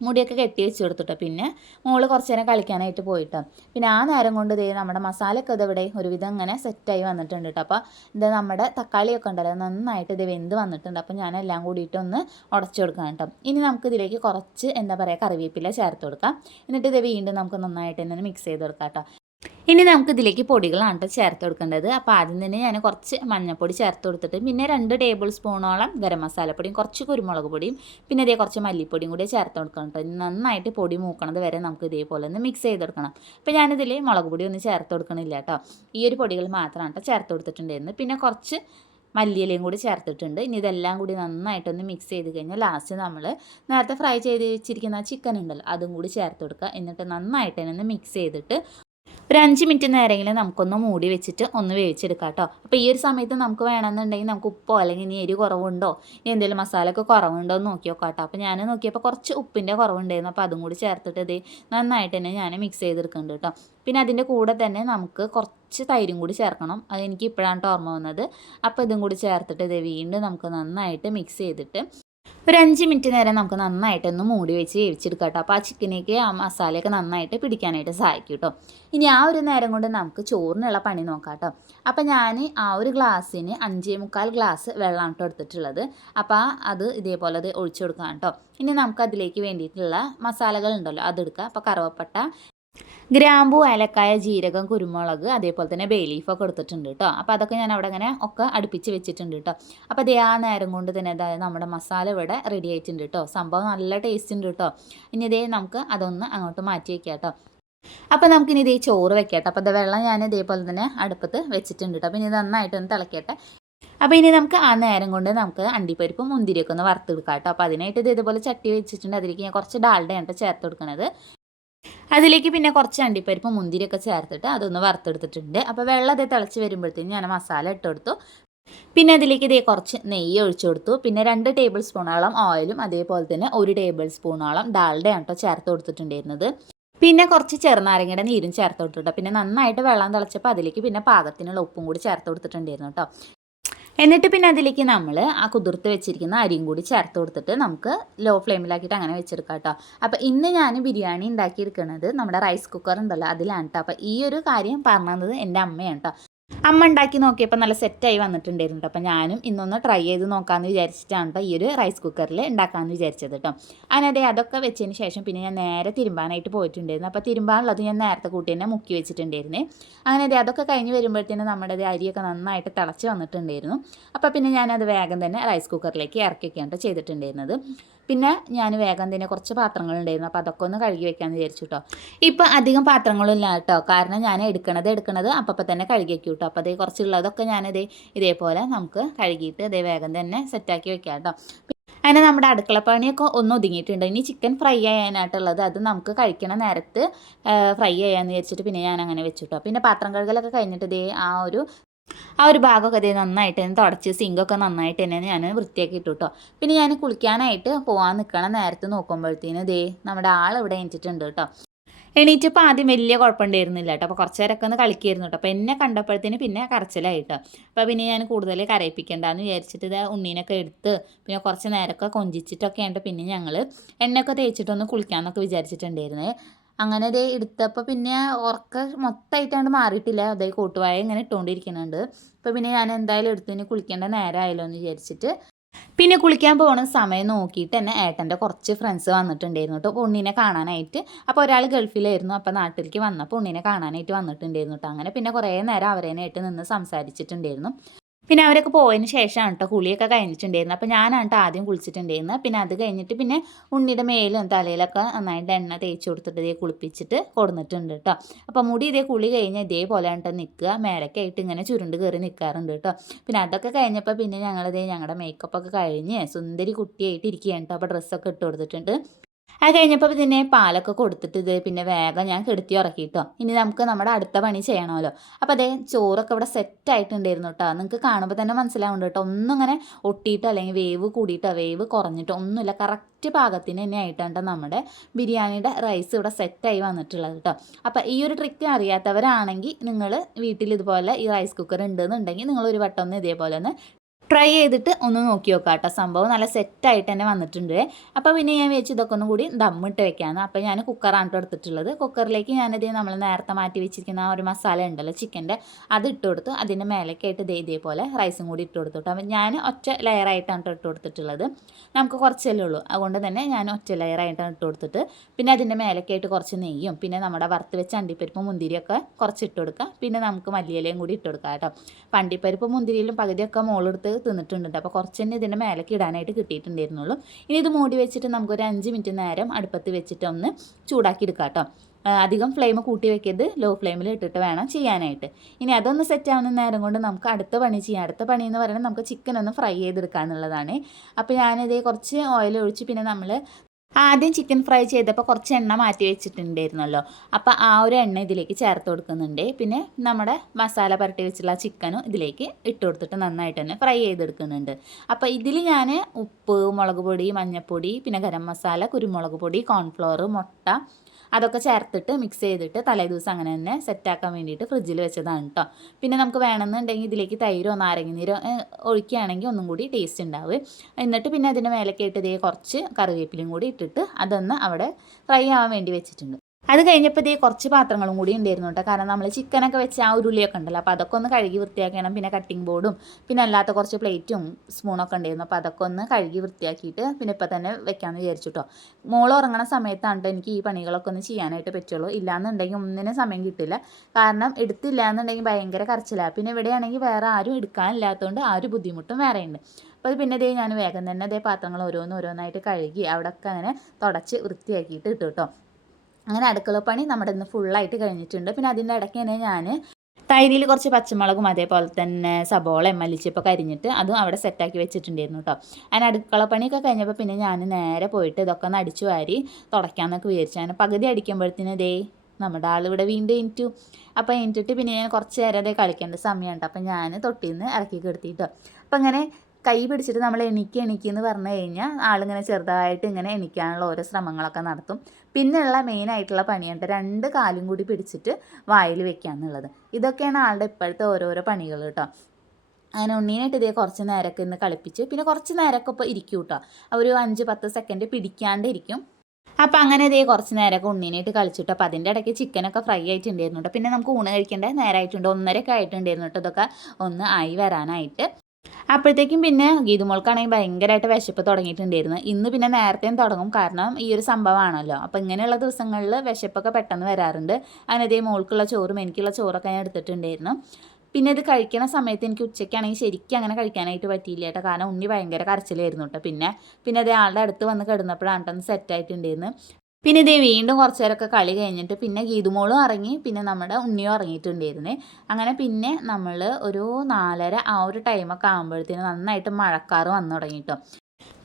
മുടിയൊക്കെ കെട്ടി വെച്ച് കൊടുത്തിട്ടോ. പിന്നെ മോള് കുറച്ച് നേരം കളിക്കാനായിട്ട് പോയിട്ടോ. പിന്നെ ആ നേരം കൊണ്ട് ഇതേ നമ്മുടെ മസാലയൊക്കെ ഇതവിടെ ഒരുവിധം ഇങ്ങനെ സെറ്റായി വന്നിട്ടുണ്ട് കേട്ടോ. അപ്പോൾ ഇത് നമ്മുടെ തക്കാളിയൊക്കെ ഉണ്ടല്ലോ നന്നായിട്ട് ഇത് വെന്ത് വന്നിട്ടുണ്ട്. അപ്പോൾ ഞാനെല്ലാം കൂടിയിട്ടൊന്ന് ഉടച്ചു കൊടുക്കാം കേട്ടോ. ഇനി നമുക്ക് ഇതിലേക്ക് കുറച്ച് എന്താ പറയുക കറിവേപ്പില ചേർത്ത് കൊടുക്കാം. എന്നിട്ട് ഇത് വീണ്ടും നമുക്ക് നന്നായിട്ട് തന്നെ മിക്സ് ചെയ്ത് കൊടുക്കാം കേട്ടോ. ഇനി നമുക്ക് ഇതിലേക്ക് പൊടികളാണ് കേട്ടോ ചേർത്ത് കൊടുക്കേണ്ടത്. അപ്പോൾ ആദ്യം തന്നെ ഞാൻ കുറച്ച് മഞ്ഞൾപ്പൊടി ചേർത്ത് കൊടുത്തിട്ട് പിന്നെ 2 ടേബിൾ സ്പൂണോളം ഗരം മസാലപ്പൊടിയും കുറച്ച് കുരുമുളക് പൊടിയും പിന്നെ ഇതേ കുറച്ച് മല്ലിപ്പൊടിയും കൂടി ചേർത്ത് കൊടുക്കണം കേട്ടോ. നന്നായിട്ട് പൊടി മൂക്കണത് വരെ നമുക്ക് ഇതേപോലെ ഒന്ന് മിക്സ് ചെയ്ത് കൊടുക്കണം. അപ്പോൾ ഞാനിതിൽ മുളക് പൊടി ഒന്നും ചേർത്ത് കൊടുക്കണില്ല കേട്ടോ. ഈ ഒരു പൊടികൾ മാത്രമാണ് കേട്ടോ ചേർത്ത് കൊടുത്തിട്ടുണ്ടായിരുന്നു. പിന്നെ കുറച്ച് മല്ലിയിലയും കൂടി ചേർത്തിട്ടുണ്ട്. ഇനി ഇതെല്ലാം കൂടി നന്നായിട്ടൊന്ന് മിക്സ് ചെയ്ത് കഴിഞ്ഞാൽ ലാസ്റ്റ് നമ്മൾ നേരത്തെ ഫ്രൈ ചെയ്ത് വെച്ചിരിക്കുന്ന ചിക്കൻ ഉണ്ടല്ലോ അതും കൂടി ചേർത്ത് കൊടുക്കുക. എന്നിട്ട് നന്നായിട്ട് തന്നെ ഒന്ന് മിക്സ് ചെയ്തിട്ട് ഒരു 5 മിനിറ്റ് നേരമെങ്കിലും നമുക്കൊന്ന് മൂടി വെച്ചിട്ട് ഒന്ന് വേവിച്ചെടുക്കാം കേട്ടോ. അപ്പോൾ ഈ ഒരു സമയത്ത് നമുക്ക് വേണമെന്നുണ്ടെങ്കിൽ നമുക്ക് ഉപ്പോ അല്ലെങ്കിൽ ഇനി എരി കുറവുണ്ടോ ഇനി എന്തെങ്കിലും മസാലയൊക്കെ കുറവുണ്ടോ എന്ന് നോക്കി നോക്കാം കേട്ടോ. അപ്പോൾ ഞാൻ നോക്കിയപ്പോൾ കുറച്ച് ഉപ്പിൻ്റെ കുറവുണ്ടായിരുന്നു. അപ്പോൾ അതും കൂടി ചേർത്തിട്ട് ഇത് നന്നായിട്ട് തന്നെ ഞാൻ മിക്സ് ചെയ്തെടുക്കുന്നുണ്ട് കേട്ടോ. പിന്നെ അതിൻ്റെ കൂടെ തന്നെ നമുക്ക് കുറച്ച് തൈരും കൂടി ചേർക്കണം. അതെനിക്ക് ഇപ്പോഴാണ് ഓർമ്മ വന്നത്. അപ്പോൾ ഇതും കൂടി ചേർത്തിട്ട് ഇത് വീണ്ടും നമുക്ക് നന്നായിട്ട് മിക്സ് ചെയ്തിട്ട് ഒരു 5 മിനിറ്റ് നേരം നമുക്ക് നന്നായിട്ടൊന്ന് മൂടി വെച്ച് വേവിച്ചെടുക്കാം കേട്ടോ. അപ്പോൾ ആ ചിക്കനേക്ക് ആ മസാലയൊക്കെ നന്നായിട്ട് പിടിക്കാനായിട്ട് സഹായിക്കും കേട്ടോ. ഇനി ആ ഒരു നേരം കൊണ്ട് നമുക്ക് ചോറിനുള്ള പണി നോക്കാം കേട്ടോ. അപ്പോൾ ഞാൻ ആ ഒരു ഗ്ലാസ്സിന് 5.25 ഗ്ലാസ് വെള്ളമാണ് കേട്ടോ എടുത്തിട്ടുള്ളത്. അപ്പോൾ അത് ഇതേപോലെ അത് ഒഴിച്ചു കൊടുക്കാം കേട്ടോ. ഇനി നമുക്ക് അതിലേക്ക് വേണ്ടിയിട്ടുള്ള മസാലകൾ ഉണ്ടല്ലോ അതെടുക്കുക. അപ്പോൾ കറുവപ്പട്ട, ഗ്രാമ്പൂ, ഏലക്കായ, ജീരകം, കുരുമുളക്, അതേപോലെ തന്നെ ബേ ലീഫൊക്കെ എടുത്തിട്ടുണ്ട് കേട്ടോ. അപ്പോൾ അതൊക്കെ ഞാൻ അവിടെ ഇങ്ങനെ ഒക്കെ അടുപ്പിച്ച് വെച്ചിട്ടുണ്ട് കേട്ടോ. അപ്പോൾ അതേ ആ നേരം കൊണ്ട് തന്നെ അതായത് നമ്മുടെ മസാല ഇവിടെ റെഡി ആയിട്ടുണ്ട് കേട്ടോ. സംഭവം നല്ല ടേസ്റ്റ് ഉണ്ട് കേട്ടോ. ഇനി ഇതേ നമുക്ക് അതൊന്ന് അങ്ങോട്ട് മാറ്റി വയ്ക്കാം കേട്ടോ. അപ്പോൾ നമുക്കിനി ഇതേ ചോറ് വെക്കാം കേട്ടോ. അപ്പോൾ ഇത് വെള്ളം ഞാൻ ഇതേപോലെ തന്നെ അടുപ്പത്ത് വെച്ചിട്ടുണ്ട് കേട്ടോ. അപ്പോൾ ഇനി നന്നായിട്ടൊന്ന് തിളക്കട്ടെ. അപ്പോൾ ഇനി നമുക്ക് ആ നേരം കൊണ്ട് നമുക്ക് അണ്ടിപ്പരിപ്പും മുന്തിരിയൊക്കെ ഒന്ന് വറുത്തെടുക്കാം കേട്ടോ. അപ്പോൾ അതിനായിട്ട് ഇതേപോലെ ചട്ടി വെച്ചിട്ടുണ്ട്. അതിലേക്ക് ഞാൻ കുറച്ച് ഡാൽഡയാണ് ചേർത്ത് കൊടുക്കുന്നത്. അതിലേക്ക് പിന്നെ കുറച്ച് അണ്ടിപ്പരിപ്പും മുന്തിരിയൊക്കെ ചേർത്തിട്ട് അതൊന്ന് വറുത്തെടുത്തിട്ടുണ്ട്. അപ്പോൾ വെള്ളം അത് തിളച്ച് വരുമ്പോഴത്തേക്കും ഞാൻ മസാല ഇട്ട് കൊടുത്തു. പിന്നെ അതിലേക്ക് ഇതേ കുറച്ച് നെയ്യ് ഒഴിച്ചു കൊടുത്തു. പിന്നെ 2 ടേബിൾ സ്പൂണോളം ഓയിലും അതേപോലെ തന്നെ 1 ടേബിൾ സ്പൂണോളം ഡാൽഡയാണ് കേട്ടോ ചേർത്ത് കൊടുത്തിട്ടുണ്ടായിരുന്നത്. പിന്നെ കുറച്ച് ചെറുനാരങ്ങയുടെ നീരും ചേർത്ത് കൊടുത്തിട്ടോ. പിന്നെ നന്നായിട്ട് വെള്ളം തിളച്ചപ്പോൾ അതിലേക്ക് പിന്നെ പാകത്തിനുള്ള ഉപ്പും കൂടി ചേർത്ത് കൊടുത്തിട്ടുണ്ടായിരുന്നു കേട്ടോ. എന്നിട്ട് പിന്നെ അതിലേക്ക് നമ്മൾ ആ കുതിർത്ത് വെച്ചിരിക്കുന്ന അരിയും കൂടി ചേർത്ത് കൊടുത്തിട്ട് നമുക്ക് ലോ ഫ്ലെയിമിലാക്കിയിട്ട് അങ്ങനെ വെച്ചെടുക്കാം കേട്ടോ. അപ്പോൾ ഇന്ന് ഞാൻ ബിരിയാണി ഉണ്ടാക്കിയെടുക്കുന്നത് നമ്മുടെ റൈസ് കുക്കർ ഉണ്ടല്ലോ അതിലാണ് കേട്ടോ. അപ്പോൾ ഈ ഒരു കാര്യം പറഞ്ഞത് എൻ്റെ അമ്മയാണ് കേട്ടോ. അമ്മ ഉണ്ടാക്കി നോക്കിയപ്പോൾ നല്ല സെറ്റായി വന്നിട്ടുണ്ടായിരുന്നു. അപ്പോൾ ഞാനും ഇന്നൊന്ന് ട്രൈ ചെയ്ത് നോക്കാമെന്ന് വിചാരിച്ചിട്ടാണ് കേട്ടോ ഈ ഒരു റൈസ് കുക്കറിൽ ഉണ്ടാക്കാമെന്ന് വിചാരിച്ചത് കേട്ടോ. അങ്ങനെ അതൊക്കെ വെച്ചതിന് ശേഷം പിന്നെ ഞാൻ നേരെ തിരുമ്പാനായിട്ട് പോയിട്ടുണ്ടായിരുന്നു. അപ്പോൾ തിരുമ്പാനുള്ളത് ഞാൻ നേരത്തെ കൂട്ടി തന്നെ മുക്കി വെച്ചിട്ടുണ്ടായിരുന്നേ. അങ്ങനെ അതൊക്കെ കഴിഞ്ഞ് വരുമ്പോഴത്തേനും നമ്മുടെ അരിയൊക്കെ നന്നായിട്ട് തിളച്ച് വന്നിട്ടുണ്ടായിരുന്നു. അപ്പോൾ പിന്നെ ഞാനത് വേഗം തന്നെ റൈസ് കുക്കറിലേക്ക് ഇറക്കി വെക്കാണ്ട് ചെയ്തിട്ടുണ്ടായിരുന്നത്. പിന്നെ ഞാൻ വേഗം തന്നെ കുറച്ച് പാത്രങ്ങളുണ്ടായിരുന്നു. അപ്പോൾ അതൊക്കെ ഒന്ന് കഴുകി വെക്കാമെന്ന് വിചാരിച്ചു കേട്ടോ. ഇപ്പോൾ അധികം പാത്രങ്ങളില്ല കേട്ടോ. കാരണം ഞാൻ എടുക്കണത് അപ്പം തന്നെ കഴുകി വയ്ക്കും കേട്ടോ. അപ്പോൾ അതേ കുറച്ചുള്ളതൊക്കെ ഇതേപോലെ നമുക്ക് കഴുകിയിട്ട് അതേ വേഗം തന്നെ സെറ്റാക്കി വെക്കാം കേട്ടോ. അങ്ങനെ നമ്മുടെ അടുക്കളപ്പണിയൊക്കെ ഒന്ന് ഒതുങ്ങിയിട്ടുണ്ട്. ഇനി ചിക്കൻ ഫ്രൈ ചെയ്യാനായിട്ടുള്ളത് അത് നമുക്ക് കഴിക്കണ നേരത്ത് ഫ്രൈ ചെയ്യാമെന്ന് വിചാരിച്ചിട്ട് പിന്നെ ഞാൻ അങ്ങനെ വെച്ചു കേട്ടോ. പിന്നെ പാത്രം കഴുകലൊക്കെ കഴിഞ്ഞിട്ട് ആ ഒരു ഭാഗമൊക്കെ അതേ നന്നായിട്ട് തന്നെ തുടച്ച് സിങ്കൊക്കെ നന്നായിട്ട് തന്നെ ഞാൻ വൃത്തിയാക്കി ഇട്ടു കേട്ടോ. പിന്നെ ഞാൻ കുളിക്കാനായിട്ട് പോകാൻ നിൽക്കണ നേരത്ത് നോക്കുമ്പോഴത്തേനും നമ്മുടെ ആൾ ഇവിടെ എണീറ്റിട്ടുണ്ട് കേട്ടോ. എണീറ്റപ്പോൾ ആദ്യം വലിയ കുഴപ്പമുണ്ടായിരുന്നില്ല കേട്ടോ. അപ്പോൾ കുറച്ച് നേരമൊക്കെ ഒന്ന് കളിക്കായിരുന്നു കേട്ടോ. അപ്പോൾ എന്നെ കണ്ടപ്പോഴത്തേന് പിന്നെ കരച്ചിലായിട്ടോ. അപ്പോൾ പിന്നെ ഞാൻ കൂടുതൽ കരയിപ്പിക്കേണ്ടെന്ന് വിചാരിച്ചിട്ട് ഉണ്ണീനൊക്കെ എടുത്ത് പിന്നെ കുറച്ച് നേരമൊക്കെ കൊഞ്ചിച്ചിട്ടൊക്കെ ഉണ്ട് പിന്നെ ഞങ്ങൾ എണ്ണയൊക്കെ തേച്ചിട്ടൊന്ന് കുളിക്കാമെന്നൊക്കെ വിചാരിച്ചിട്ടുണ്ടായിരുന്നത്. അങ്ങനെ ദേ എടുത്തപ്പോൾ പിന്നെ ഉറക്കം മൊത്തമായിട്ടാണ്ട് മാറിയിട്ടില്ല. അതേ കോട്ടുവായ ഇങ്ങനെ ഇട്ടുകൊണ്ടിരിക്കുന്നുണ്ട്. അപ്പോൾ പിന്നെ ഞാൻ എന്തായാലും എടുത്തിന് കുളിക്കേണ്ട നേരമായല്ലോ എന്ന് വിചാരിച്ചിട്ട് പിന്നെ കുളിക്കാൻ പോകുന്ന സമയം നോക്കിയിട്ട് തന്നെ ഏട്ടൻ്റെ കുറച്ച് ഫ്രണ്ട്സ് വന്നിട്ടുണ്ടായിരുന്നു കേട്ടോ ഉണ്ണീനെ കാണാനായിട്ട്. അപ്പോൾ ഒരാൾ ഗൾഫിലായിരുന്നു, അപ്പോൾ നാട്ടിലേക്ക് വന്നപ്പോൾ ഉണ്ണീനെ കാണാനായിട്ട് വന്നിട്ടുണ്ടായിരുന്നു കേട്ടോ. അങ്ങനെ പിന്നെ കുറേ നേരം അവരേനായിട്ട് നിന്ന് സംസാരിച്ചിട്ടുണ്ടായിരുന്നു. പിന്നെ അവരൊക്കെ പോയതിന് ശേഷമാണ് കേട്ടോ കുളിയൊക്കെ കഴിഞ്ഞിട്ടുണ്ടായിരുന്നത്. അപ്പോൾ ഞാനാണ് കേട്ടോ ആദ്യം കുളിച്ചിട്ടുണ്ടായിരുന്നത്. പിന്നെ അത് കഴിഞ്ഞിട്ട് പിന്നെ ഉണ്ണിയുടെ മേലും തലയിലൊക്കെ നന്നായിട്ട് എണ്ണ തേച്ച് കൊടുത്തിട്ട് ഇതേ കുളിപ്പിച്ചിട്ട് കൊടുത്തിട്ടുണ്ട് കേട്ടോ. അപ്പോൾ മുടി ഇതേ കുളി കഴിഞ്ഞ് ഇതേപോലെയാണ് കേട്ടോ നിൽക്കുക, മേലൊക്കെയായിട്ട് ഇങ്ങനെ ചുരുണ്ട് കയറി നിൽക്കാറുണ്ട് കേട്ടോ. പിന്നെ അതൊക്കെ കഴിഞ്ഞപ്പോൾ പിന്നെ ഞങ്ങളിതേ ഞങ്ങളുടെ മേക്കപ്പൊക്കെ കഴിഞ്ഞ് സുന്ദരി കുട്ടിയായിട്ട് ഇരിക്കുകയാണ് കേട്ടോ. അപ്പോൾ ഡ്രസ്സൊക്കെ ഇട്ട് കൊടുത്തിട്ടുണ്ട്. അത് കഴിഞ്ഞപ്പോൾ പിന്നെ പാലൊക്കെ കൊടുത്തിട്ട് ഇത് പിന്നെ വേഗം ഞാൻ കെടുത്തി ഉറക്കിയിട്ടോ. ഇനി നമുക്ക് നമ്മുടെ അടുത്ത പണി ചെയ്യണമല്ലോ. അപ്പോൾ അതേ ചോറൊക്കെ ഇവിടെ സെറ്റായിട്ടുണ്ടായിരുന്നു കേട്ടോ. നിങ്ങൾക്ക് കാണുമ്പോൾ തന്നെ മനസ്സിലാവുന്നുണ്ട് കേട്ടോ. ഒന്നും ഇങ്ങനെ ഒട്ടിയിട്ടോ അല്ലെങ്കിൽ വേവ് കൂടിയിട്ടോ വേവ് കുറഞ്ഞിട്ടോ ഒന്നുമില്ല, കറക്റ്റ് പാകത്തിന് തന്നെ ആയിട്ടാണ് നമ്മുടെ ബിരിയാണിയുടെ റൈസ് ഇവിടെ സെറ്റായി വന്നിട്ടുള്ളത് കേട്ടോ. അപ്പോൾ ഈ ഒരു ട്രിക്ക് അറിയാത്തവരാണെങ്കിൽ നിങ്ങൾ വീട്ടിൽ ഇതുപോലെ ഈ റൈസ് കുക്കർ ഉണ്ടെന്നുണ്ടെങ്കിൽ നിങ്ങൾ ഒരു വട്ടം ഒന്ന് ഇതേപോലെ ഒന്ന് ട്രൈ ചെയ്തിട്ട് ഒന്ന് നോക്കി നോക്കാം കേട്ടോ. സംഭവം നല്ല സെറ്റായിട്ട് തന്നെ വന്നിട്ടുണ്ട്. അപ്പോൾ പിന്നെ ഞാൻ വെച്ച് ഇതൊക്കെ ഒന്നും കൂടി ദമ്മിട്ട് വെക്കാമെന്ന്. അപ്പോൾ ഞാൻ കുക്കറാണ് കേട്ടോ എടുത്തിട്ടുള്ളത്. കുക്കറിലേക്ക് ഞാനിത് നമ്മൾ നേരത്തെ മാറ്റി വെച്ചിരിക്കുന്ന ആ ഒരു മസാല ഉണ്ടല്ലോ ചിക്കൻ്റെ, അത് ഇട്ട് കൊടുത്ത് അതിൻ്റെ മേലേക്കായിട്ട് ഇതേപോലെ റൈസും കൂടി ഇട്ട് കൊടുത്തു. അപ്പോൾ ഞാൻ ഒറ്റ ലെയറായിട്ടാണ് ഇട്ട് കൊടുത്തിട്ടുള്ളത്. നമുക്ക് കുറച്ചല്ലേ ഉള്ളൂ, അതുകൊണ്ട് തന്നെ ഞാൻ ഒറ്റ ലെയറായിട്ടാണ് ഇട്ട് കൊടുത്തിട്ട് പിന്നെ അതിൻ്റെ മേലേക്കായിട്ട് കുറച്ച് നെയ്യും പിന്നെ നമ്മുടെ വറുത്ത് വെച്ച അണ്ടിപ്പരിപ്പും മുന്തിരിയൊക്കെ കുറച്ച് ഇട്ട് കൊടുക്കുക. പിന്നെ നമുക്ക് മല്ലിയിലയും കൂടി ഇട്ട് കൊടുക്കാം കേട്ടോ. അണ്ടിപ്പരിപ്പും മുന്തിരിയിലും പകുതിയൊക്കെ മോളെടുത്ത് തിന്നിട്ടുണ്ട്. അപ്പോൾ കുറച്ച് തന്നെ ഇതിൻ്റെ മേലേക്ക് ഇടാനായിട്ട് കിട്ടിയിട്ടുണ്ടായിരുന്നുള്ളൂ. ഇനി ഇത് മൂടി വെച്ചിട്ട് നമുക്കൊരു 5 മിനിറ്റ് നേരം അടുപ്പത്ത് വെച്ചിട്ട് ഒന്ന് ചൂടാക്കി എടുക്കാം കേട്ടോ. അധികം ഫ്ലെയിം കൂട്ടി വെക്കരുത്, ലോ ഫ്ലെയിമിൽ ഇട്ടിട്ട് വേണം ചെയ്യാനായിട്ട്. ഇനി അതൊന്ന് സെറ്റ് ആവുന്ന നേരം കൊണ്ട് നമുക്ക് അടുത്ത പണി ചെയ്യാം. അടുത്ത പണി എന്ന് പറയുന്നത് നമുക്ക് ചിക്കൻ ഒന്ന് ഫ്രൈ ചെയ്തെടുക്കുക എന്നുള്ളതാണ്. അപ്പോൾ ഞാനിതേ കുറച്ച് ഓയിൽ ഒഴിച്ച് പിന്നെ നമ്മൾ ആദ്യം ചിക്കൻ ഫ്രൈ ചെയ്തപ്പോൾ കുറച്ച് എണ്ണ മാറ്റി വെച്ചിട്ടുണ്ടായിരുന്നല്ലോ, അപ്പോൾ ആ ഒരു എണ്ണ ഇതിലേക്ക് ചേർത്ത് കൊടുക്കുന്നുണ്ട്. പിന്നെ നമ്മുടെ മസാല പുരട്ടി വെച്ചുള്ള ചിക്കനും ഇതിലേക്ക് ഇട്ട് കൊടുത്തിട്ട് നന്നായിട്ട് തന്നെ ഫ്രൈ ചെയ്തെടുക്കുന്നുണ്ട്. അപ്പോൾ ഇതിൽ ഞാൻ ഉപ്പ്, മുളക് പൊടി, മഞ്ഞൾപ്പൊടി, പിന്നെ ഗരം മസാല, കുരുമുളക് പൊടി, കോൺഫ്ലോർ, മുട്ട അതൊക്കെ ചേർത്തിട്ട് മിക്സ് ചെയ്തിട്ട് തലേദിവസം അങ്ങനെ തന്നെ സെറ്റാക്കാൻ വേണ്ടിയിട്ട് ഫ്രിഡ്ജിൽ വെച്ചതാണ് കേട്ടോ. പിന്നെ നമുക്ക് വേണമെന്നുണ്ടെങ്കിൽ ഇതിലേക്ക് തൈരോ നാരങ്ങനീരോ ഒഴിക്കുകയാണെങ്കിൽ ഒന്നും കൂടി ടേസ്റ്റ് ഉണ്ടാവും. എന്നിട്ട് പിന്നെ അതിൻ്റെ മേലേക്കായിട്ട് ഇതേ കുറച്ച് കറിവേപ്പിലയും കൂടി ഇട്ടിട്ട് അതൊന്ന് അവിടെ ഫ്രൈ ആവാൻ വേണ്ടി വെച്ചിട്ടുണ്ട്. അത് കഴിഞ്ഞപ്പോൾ ഇതേ കുറച്ച് പാത്രങ്ങളും കൂടി ഉണ്ടായിരുന്നു കേട്ടോ. കാരണം നമ്മൾ ചിക്കനൊക്കെ വെച്ച് ആ ഉരുളിയൊക്കെ ഉണ്ടല്ലോ, അപ്പോൾ അതൊക്കെ ഒന്ന് കഴുകി വൃത്തിയാക്കണം. പിന്നെ കട്ടിംഗ് ബോർഡും പിന്നെ അല്ലാത്ത കുറച്ച് പ്ലേറ്റും സ്പൂണൊക്കെ ഉണ്ടായിരുന്നു. അപ്പോൾ അതൊക്കെ ഒന്ന് കഴുകി വൃത്തിയാക്കിയിട്ട് പിന്നെ ഇപ്പം തന്നെ വെക്കാമെന്ന് വിചാരിച്ചു കേട്ടോ. മോൾ ഉറങ്ങണ സമയത്താണ് എനിക്ക് ഈ പണികളൊക്കെ ഒന്ന് ചെയ്യാനായിട്ട് പറ്റുള്ളൂ. ഇല്ലയെന്നുണ്ടെങ്കിൽ ഒന്നിനും സമയം കിട്ടില്ല. കാരണം എടുത്തില്ല എന്നുണ്ടെങ്കിൽ ഭയങ്കര കരച്ചിലാണ്. പിന്നെ ഇവിടെയാണെങ്കിൽ വേറെ ആരും എടുക്കാനില്ലാത്തതുകൊണ്ട് ആ ഒരു ബുദ്ധിമുട്ടും വേറെ ഉണ്ട്. അപ്പോൾ പിന്നെ ഇതേ ഞാൻ വേഗം തന്നെ പാത്രങ്ങൾ ഓരോന്നായിട്ട് കഴുകി അവിടെയൊക്കെ അങ്ങനെ തുടച്ച് വൃത്തിയാക്കിയിട്ട് ഇട്ടു കേട്ടോ. അങ്ങനെ അടുക്കളപ്പണി നമ്മുടെ ഇന്ന് ഫുള്ളായിട്ട് കഴിഞ്ഞിട്ടുണ്ട്. പിന്നെ അതിൻ്റെ ഇടയ്ക്ക് തന്നെ ഞാൻ തൈരിൽ കുറച്ച് പച്ചമുളകും അതേപോലെ തന്നെ സബോളയും മല്ലിച്ചപ്പൊക്കെ അരിഞ്ഞിട്ട് അതും അവിടെ സെറ്റാക്കി വെച്ചിട്ടുണ്ടായിരുന്നു കേട്ടോ. അങ്ങനെ അടുക്കളപ്പണിയൊക്കെ കഴിഞ്ഞപ്പോൾ പിന്നെ ഞാൻ നേരെ പോയിട്ട് ഇതൊക്കെ ഒന്ന് അടിച്ചു വാരി തുടയ്ക്കാമെന്നൊക്കെ വിചാരിച്ചു. അങ്ങനെ പകുതി അടിക്കുമ്പോഴത്തേന് ദേ നമ്മുടെ ആളിവിടെ വീണ്ടും എണീറ്റു. അപ്പോൾ എണീറ്റിട്ട് പിന്നെ ഞാൻ കുറച്ച് നേരം അതേ കളിക്കേണ്ട സമയമുണ്ട്. അപ്പം ഞാൻ തൊട്ടിന്ന് ഇറക്കി കിടത്തിയിട്ടോ. അപ്പം അങ്ങനെ കൈ പിടിച്ചിട്ട് നമ്മൾ എണീക്കെന്ന് പറഞ്ഞു കഴിഞ്ഞാൽ ആളിങ്ങനെ ചെറുതായിട്ട് ഇങ്ങനെ എണീക്കാനുള്ള ഓരോ ശ്രമങ്ങളൊക്കെ നടത്തും. പിന്നെയുള്ള മെയിനായിട്ടുള്ള പണിയുണ്ട് 2 കാലും കൂടി പിടിച്ചിട്ട് വായിൽ വെക്കുക എന്നുള്ളത്. ഇതൊക്കെയാണ് ആളുടെ ഇപ്പോഴത്തെ ഓരോരോ പണികൾ കേട്ടോ. അങ്ങനെ ഉണ്ണീനായിട്ട് ഇതേ കുറച്ച് നേരമൊക്കെ ഇന്ന് കളിപ്പിച്ച് പിന്നെ കുറച്ച് നേരമൊക്കെ ഇപ്പോൾ ഇരിക്കും കേട്ടോ. ഒരു 5-10 സെക്കൻഡ് പിടിക്കാണ്ട് ഇരിക്കും. അപ്പോൾ അങ്ങനെ ഇതേ കുറച്ച് നേരമൊക്കെ ഉണ്ണീനായിട്ട് കളിച്ചിട്ട് അപ്പോൾ അതിൻ്റെ ഇടയ്ക്ക് ചിക്കനൊക്കെ ഫ്രൈ ആയിട്ടുണ്ടായിരുന്നു കേട്ടോ. പിന്നെ നമുക്ക് ഊണ് കഴിക്കേണ്ട നേരമായിട്ടുണ്ട്, 1:30 ആയിട്ടുണ്ടായിരുന്നു കേട്ടോ. ഇതൊക്കെ ഒന്ന് ആയി വരാനായിട്ട് അപ്പോഴത്തേക്കും പിന്നെ ഗീതുമോൾക്കാണെങ്കിൽ ഭയങ്കരമായിട്ട് വിശപ്പ് തുടങ്ങിയിട്ടുണ്ടായിരുന്നു. ഇന്ന് പിന്നെ നേരത്തെയും തുടങ്ങും, കാരണം ഈ ഒരു സംഭവമാണല്ലോ. അപ്പോൾ ഇങ്ങനെയുള്ള ദിവസങ്ങളിൽ വിശപ്പൊക്കെ പെട്ടെന്ന് വരാറുണ്ട്. അങ്ങനെ ഇതേ മോൾക്കുള്ള ചോറും എനിക്കുള്ള ചോറൊക്കെ ഞാൻ എടുത്തിട്ടുണ്ടായിരുന്നു. പിന്നെ ഇത് കഴിക്കുന്ന സമയത്ത് എനിക്ക് ഉച്ചയ്ക്കാണെങ്കിൽ ശരിക്കും അങ്ങനെ കഴിക്കാനായിട്ട് പറ്റിയില്ല കേട്ടോ. കാരണം ഉണ്ണി ഭയങ്കര കരച്ചിലായിരുന്നു കേട്ടോ. പിന്നെ അതേ ആളുടെ അടുത്ത് വന്ന് കിടന്നപ്പോഴാണ് കേട്ടോ സെറ്റായിട്ടുണ്ടായിരുന്നു. പിന്നെ ഇതേ വീണ്ടും കുറച്ച് നേരമൊക്കെ കളി കഴിഞ്ഞിട്ട് പിന്നെ ഗീതുമോളും ഇറങ്ങി, പിന്നെ നമ്മുടെ ഉണ്ണിയും ഇറങ്ങിയിട്ടുണ്ടായിരുന്നേ. അങ്ങനെ പിന്നെ നമ്മൾ ഒരു 4:30 ആ ഒരു ടൈമൊക്കെ ആകുമ്പോഴത്തേന് നന്നായിട്ട് മഴക്കാറ് വന്നു തുടങ്ങിയിട്ടോ.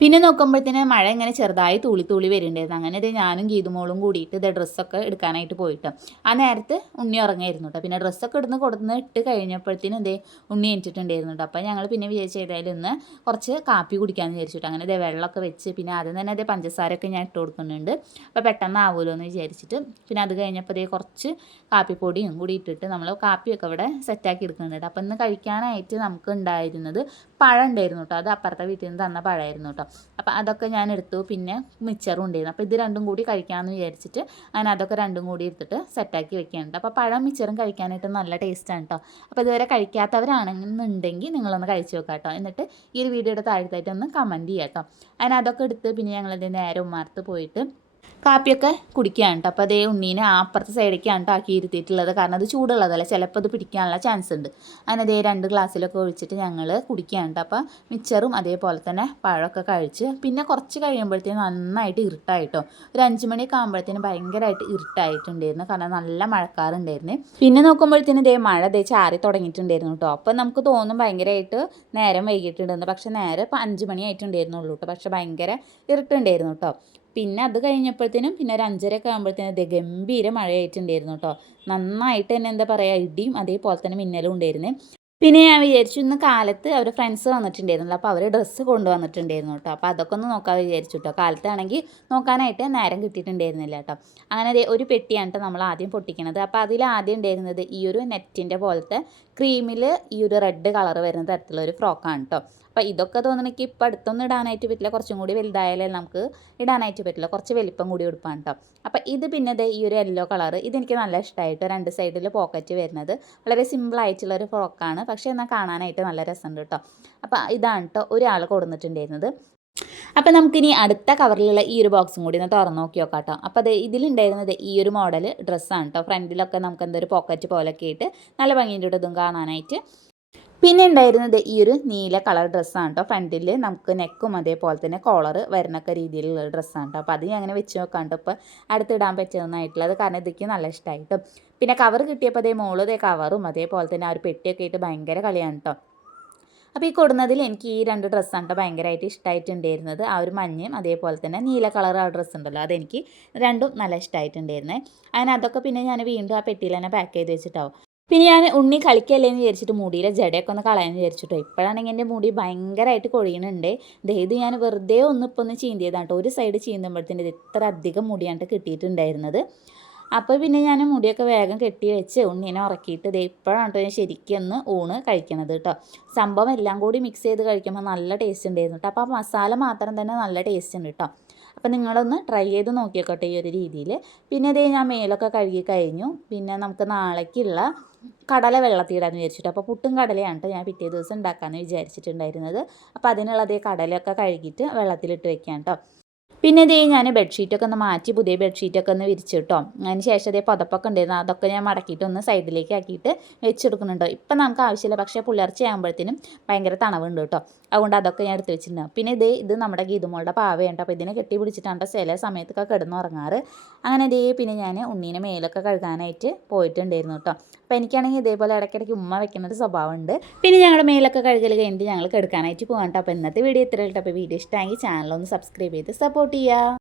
പിന്നെ നോക്കുമ്പോഴത്തേന് മഴ ഇങ്ങനെ ചെറുതായി തൂളി വരുന്നുണ്ടായിരുന്നു. അങ്ങനെ ഇത് ഞാനും ഗീതുമോളും കൂടിയിട്ട് ഇത് ഡ്രസ്സൊക്കെ എടുക്കാനായിട്ട് പോയിട്ട് ആ നേരത്ത് ഉണ്ണി ഉറങ്ങിയായിരുന്നു കേട്ടോ. പിന്നെ ഡ്രസ്സൊക്കെ ഇട്ട് കഴിഞ്ഞപ്പോഴത്തേനും ഇതേ ഉണ്ണി എണീറ്റിട്ടുണ്ടായിരുന്നു കേട്ടോ. അപ്പോൾ ഞങ്ങൾ പിന്നെ വിചാരിച്ചു ഏതായാലും ഇന്ന് കുറച്ച് കാപ്പി കുടിക്കാമെന്ന് വിചാരിച്ചിട്ട് അങ്ങനെ ഇതേ വെള്ളമൊക്കെ വെച്ച് പിന്നെ ആദ്യം തന്നെ അതേ പഞ്ചസാരയൊക്കെ ഞാൻ ഇട്ട് കൊടുക്കുന്നുണ്ട്. അപ്പോൾ പെട്ടെന്ന് ആവുമല്ലോ എന്ന് വിചാരിച്ചിട്ട് പിന്നെ അത് കഴിഞ്ഞപ്പോൾ ഇതേ കുറച്ച് കാപ്പിപ്പൊടിയും കൂടി ഇട്ടിട്ട് നമ്മൾ കാപ്പിയൊക്കെ ഇവിടെ സെറ്റാക്കി എടുക്കുന്നുണ്ട്. അപ്പോൾ ഇന്ന് കഴിക്കാനായിട്ട് നമുക്ക് ഉണ്ടായിരുന്നത് പഴം ഉണ്ടായിരുന്നു കേട്ടോ. അത് അപ്പുറത്തെ വീട്ടിൽ നിന്ന് തന്ന പഴമായിരുന്നു കേട്ടോ. അപ്പോൾ അതൊക്കെ ഞാൻ എടുത്തു. പിന്നെ മിച്ചറും ഉണ്ടായിരുന്നു. അപ്പോൾ ഇത് രണ്ടും കൂടി കഴിക്കാമെന്ന് വിചാരിച്ചിട്ട് അങ്ങനെ അതൊക്കെ രണ്ടും കൂടി എടുത്തിട്ട് സെറ്റാക്കി വെക്കാനുണ്ട്. അപ്പോൾ പഴം മിച്ചറും കഴിക്കാനായിട്ട് നല്ല ടേസ്റ്റാണ് കേട്ടോ. അപ്പോൾ ഇതുവരെ കഴിക്കാത്തവരാണെന്നുണ്ടെങ്കിൽ നിങ്ങളൊന്ന് കഴിച്ച് നോക്കാം കേട്ടോ. എന്നിട്ട് ഈ ഒരു വീഡിയോയുടെ താഴത്തായിട്ട് ഒന്ന് കമൻറ്റ് ചെയ്യാം കേട്ടോ. അങ്ങനെ അതൊക്കെ എടുത്ത് പിന്നെ ഞങ്ങളിത് നേരെ ഉമ്മാർത്ത് പോയിട്ട് കാപ്പിയൊക്കെ കുടിക്കുകയാണ് കേട്ടോ. അപ്പോൾ അതേ ഉണ്ണീനെ അപ്പുറത്തെ സൈഡിലേക്കാണ് കേട്ടോ ആക്കി ഇരുത്തിയിട്ടുള്ളത്. കാരണം അത് ചൂടുള്ളതല്ല, ചിലപ്പോൾ അത് പിടിക്കാനുള്ള ചാൻസ് ഉണ്ട്. അങ്ങനെ അതേ 2 ഗ്ലാസ്സിലൊക്കെ ഒഴിച്ചിട്ട് ഞങ്ങൾ കുടിക്കുകയാണ് കേട്ടോ. അപ്പോൾ മിച്ചറും അതേപോലെ തന്നെ പഴമൊക്കെ കഴിച്ച് പിന്നെ കുറച്ച് കഴിയുമ്പോഴത്തേനും നന്നായിട്ട് ഇരുട്ടായിട്ടോ. ഒരു 5 മണിയൊക്കെ ആകുമ്പോഴത്തേനും ഭയങ്കരമായിട്ട് ഇരുട്ടായിട്ടുണ്ടായിരുന്നു. കാരണം നല്ല മഴക്കാറുണ്ടായിരുന്നു. പിന്നെ നോക്കുമ്പോഴത്തേനും മഴ ചാറി തുടങ്ങിയിട്ടുണ്ടായിരുന്നു കേട്ടോ. അപ്പോൾ നമുക്ക് തോന്നും ഭയങ്കരമായിട്ട് നേരം വൈകിട്ടുണ്ടെന്ന്. പക്ഷേ നേരെ ഇപ്പോൾ 5 മണി ആയിട്ടുണ്ടായിരുന്നുള്ളൂ കേട്ടോ. പക്ഷേ ഭയങ്കര ഇരുട്ടുണ്ടായിരുന്നു കേട്ടോ. പിന്നെ അത് കഴിഞ്ഞപ്പോഴത്തേനും പിന്നെ ഒരു 5:30 ആകുമ്പോഴത്തേനും ഗംഭീര മഴയായിട്ടുണ്ടായിരുന്നു കേട്ടോ. നന്നായിട്ട് തന്നെ എന്താ പറയുക, ഇടിയും അതേപോലെ തന്നെ മിന്നലും ഉണ്ടായിരുന്നു. പിന്നെ ഞാൻ വിചാരിച്ചു ഇന്ന് കാലത്ത് അവർ ഫ്രണ്ട്സ് വന്നിട്ടുണ്ടായിരുന്നല്ലോ. അപ്പോൾ അവർ ഡ്രസ്സ് കൊണ്ടുവന്നിട്ടുണ്ടായിരുന്നു കേട്ടോ. അപ്പോൾ അതൊക്കെ ഒന്ന് നോക്കാൻ വിചാരിച്ചു കേട്ടോ. കാലത്താണെങ്കിൽ നോക്കാനായിട്ട് നേരം കിട്ടിയിട്ടുണ്ടായിരുന്നില്ല കേട്ടോ. അങ്ങനെ ഒരു പെട്ടിയാണ് കേട്ടോ നമ്മൾ ആദ്യം പൊട്ടിക്കണത്. അപ്പോൾ അതിൽ ആദ്യം ഉണ്ടായിരുന്നത് ഈ ഒരു നെറ്റിൻ്റെ പോലത്തെ ക്രീമിൽ ഈ ഒരു റെഡ് കളർ വരുന്ന തരത്തിലുള്ള ഒരു ഫ്രോക്കാണ് കേട്ടോ. അപ്പോൾ ഇതൊക്കെ തോന്നണമെങ്കിൽ ഇപ്പോൾ അടുത്തൊന്നും ഇടാനായിട്ട് പറ്റില്ല, കുറച്ചും കൂടി വലുതായാലേ നമുക്ക് ഇടാനായിട്ട് പറ്റില്ല, കുറച്ച് വലിപ്പം കൂടി ഉടുപ്പാണ് കേട്ടോ. അപ്പോൾ ഇത് പിന്നെ ഈ ഒരു യെല്ലോ കളർ ഇതെനിക്ക് നല്ല ഇഷ്ടമായിട്ട് 2 സൈഡിൽ പോക്കറ്റ് വരുന്നത് വളരെ സിമ്പിളായിട്ടുള്ളൊരു ഫ്രോക്കാണ്. പക്ഷേ എന്നാൽ കാണാനായിട്ട് നല്ല രസമുണ്ട് കേട്ടോ. അപ്പോൾ ഇതാണ് കേട്ടോ ഒരാൾ കൊടുത്തിട്ടുണ്ടായിരുന്നത്. അപ്പോൾ നമുക്കിനി അടുത്ത കവറിലുള്ള ഈ ഒരു ബോക്സും കൂടി ഒന്ന് തുറന്ന് നോക്കി നോക്കാം കേട്ടോ. അപ്പോൾ അത് ഇതിലുണ്ടായിരുന്നത് ഈ ഒരു മോഡൽ ഡ്രസ്സാണ് കേട്ടോ. ഫ്രണ്ടിലൊക്കെ നമുക്ക് എന്തൊരു പോക്കറ്റ് പോലൊക്കെ ആയിട്ട് നല്ല ഭംഗിയുടെ ഇതും കാണാനായിട്ട്. പിന്നെ ഉണ്ടായിരുന്നത് ഈ ഒരു നീല കളർ ഡ്രസ്സാണ് കേട്ടോ. ഫ്രണ്ടിൽ നമുക്ക് നെക്കും അതേപോലെ തന്നെ കോളർ വരുന്നൊക്കെ രീതിയിലുള്ള ഡ്രസ്സാണ് കേട്ടോ. അപ്പോൾ അത് ഞാൻ അങ്ങനെ വെച്ച് നോക്കാണ്ട് ഇപ്പോൾ അടുത്തിടാൻ പറ്റുന്നതായിട്ടുള്ളത്. കാരണം ഇതൊക്കെ നല്ല ഇഷ്ടമായിട്ട്. പിന്നെ കവർ കിട്ടിയപ്പോൾ മോള് കവറും അതേപോലെ തന്നെ ആ ഒരു പെട്ടിയൊക്കെ ആയിട്ട് ഭയങ്കര കളിയാണ് കേട്ടോ. അപ്പോൾ ഈ കൊടുന്നതിൽ എനിക്ക് ഈ 2 ഡ്രസ്സാണ് കേട്ടോ ഭയങ്കരമായിട്ട് ഇഷ്ടമായിട്ടുണ്ടായിരുന്നത്. ആ ഒരു മഞ്ഞയും അതേപോലെ തന്നെ നീല കളർ ആ ഡ്രസ്സ് ഉണ്ടല്ലോ, അതെനിക്ക് രണ്ടും നല്ല ഇഷ്ടമായിട്ടുണ്ടായിരുന്നത്. അങ്ങനെ അതൊക്കെ പിന്നെ ഞാൻ വീണ്ടും ആ പെട്ടിയിൽ തന്നെ പാക്ക് ചെയ്ത് വെച്ചിട്ടാവും. പിന്നെ ഞാൻ ഉണ്ണി കളിക്കല്ലേന്ന് വിചാരിച്ചിട്ട് മുടിയിലെ ജടയൊക്കെ ഒന്ന് കളയാന്ന് വിചാരിച്ചിട്ടോ. ഇപ്പോഴാണെങ്കിൽ എൻ്റെ മുടി ഭയങ്കരമായിട്ട് കൊഴിയുന്നുണ്ട്. ഇത് ഞാൻ വെറുതെ ഒന്ന് ചീന്തിയതാണ് കേട്ടോ. ഒരു സൈഡ് ചീന്തുമ്പോഴത്തേന് ഇത് ഇത്ര അധികം മുടിയാണ്ട് കിട്ടിയിട്ടുണ്ടായിരുന്നത്. അപ്പോൾ പിന്നെ ഞാൻ മുടിയൊക്കെ വേഗം കെട്ടി വെച്ച് ഉണ്ണീനെ ഉറക്കിയിട്ട് ഇപ്പോഴാണ് കേട്ടോ ഞാൻ ശരിക്കും ഒന്ന് ഊണ് കഴിക്കണത് കേട്ടോ. സംഭവം എല്ലാം കൂടി മിക്സ് ചെയ്ത് കഴിക്കുമ്പോൾ നല്ല ടേസ്റ്റ് ഉണ്ടായിരുന്നു കേട്ടോ. അപ്പോൾ ആ മസാല മാത്രം തന്നെ നല്ല ടേസ്റ്റ് ഉണ്ട് കേട്ടോ. അപ്പോൾ നിങ്ങളൊന്ന് ട്രൈ ചെയ്ത് നോക്കിയോട്ടെ ഈ ഒരു രീതിയിൽ. പിന്നെ ഞാൻ മേലൊക്കെ കഴുകി കഴിഞ്ഞു. പിന്നെ നമുക്ക് നാളേക്കുള്ള കടല വെള്ളത്തിയിടാന്ന് വിചാരിച്ചിട്ട്. അപ്പോൾ പുട്ടും കടലയാണ് കേട്ടോ ഞാൻ പിറ്റേ ദിവസം ഉണ്ടാക്കാമെന്ന് വിചാരിച്ചിട്ടുണ്ടായിരുന്നത്. അപ്പോൾ അതിനുള്ളത് കടലയൊക്കെ കഴുകിയിട്ട് വെള്ളത്തിലിട്ട് വെക്കാം കേട്ടോ. പിന്നെ ഞാൻ ബെഡ്ഷീറ്റൊക്കെ ഒന്ന് മാറ്റി പുതിയ ബെഡ്ഷീറ്റൊക്കെ ഒന്ന് വിരിച്ചു കേട്ടോ. അതിന് ശേഷം പുതപ്പൊക്കെ ഉണ്ടായിരുന്നു, അതൊക്കെ ഞാൻ മടക്കിയിട്ട് ഒന്ന് സൈഡിലേക്ക് ആക്കിയിട്ട് വെച്ചെടുക്കുന്നുണ്ടോ. ഇപ്പം നമുക്ക് ആവശ്യമില്ല, പക്ഷേ പുലർച്ചെ ആകുമ്പോഴത്തേനും ഭയങ്കര തണവുണ്ട് കേട്ടോ. അതുകൊണ്ട് അതൊക്കെ ഞാൻ എടുത്ത് വെച്ചിട്ടുണ്ടാവും. പിന്നെ ഇത് നമ്മുടെ ഗീതുമോളുടെ പാവയുണ്ട്. അപ്പോൾ ഇതിനെ കെട്ടി പിടിച്ചിട്ടാണ് ചില സമയത്തൊക്കെ കിടന്നുറങ്ങാറ്. അങ്ങനെ പിന്നെ ഞാൻ ഉണ്ണീനെ മേലൊക്കെ കഴുകാനായിട്ട് പോയിട്ടുണ്ടായിരുന്നു കേട്ടോ. അപ്പോൾ എനിക്കാണെങ്കിൽ ഇതേപോലെ ഇടയ്ക്കിടയ്ക്ക് ഉമ്മ വെക്കുന്ന ഒരു സ്വഭാവമുണ്ട്. പിന്നെ ഞങ്ങളുടെ മേലൊക്കെ കഴുകൽ കഴിഞ്ഞിട്ട് ഞങ്ങൾ കിടക്കാനായിട്ട് പോകാം കേട്ടോ. അപ്പോൾ ഇന്നത്തെ വീഡിയോ ഇത്രയേ ഉള്ളൂ. അപ്പോൾ വീഡിയോ ഇഷ്ടമെങ്കിൽ ചാനലൊന്ന് സബ്സ്ക്രൈബ് ചെയ്ത് സപ്പോർട്ട് ചെയ്യുക.